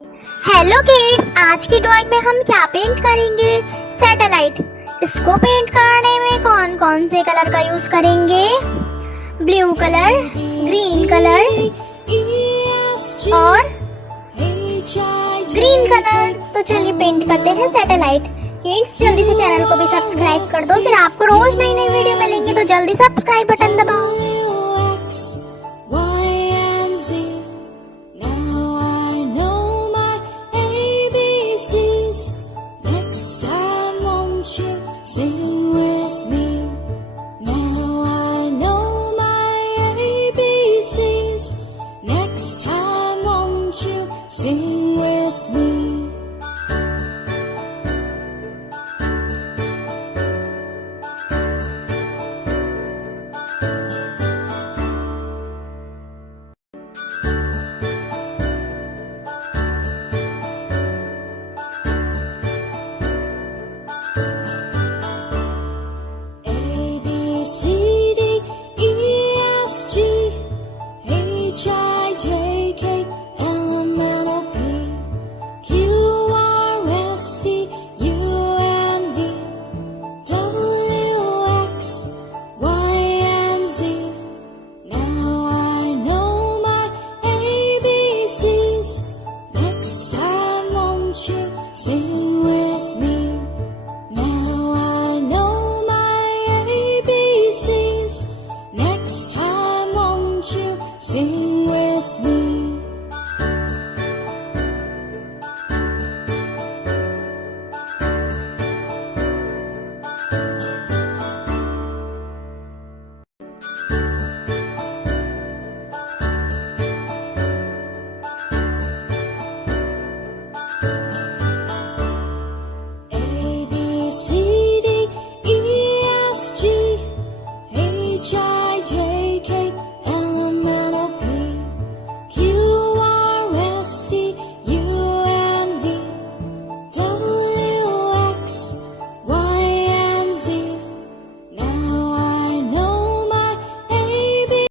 Hello kids, आज की ड्राइंग में हम क्या पेंट करेंगे? सैटेलाइट। इसको पेंट करने में कौन कौन से कलर का यूज करेंगे? ब्लू कलर, ग्रीन कलर और ग्रीन कलर। तो चलिए पेंट करते हैं सैटेलाइट। किड्स जल्दी से चैनल को भी सब्सक्राइब कर दो, फिर आपको रोज नई नई वीडियो मिलेंगी, तो जल्दी सब्सक्राइब बटन दबाओ।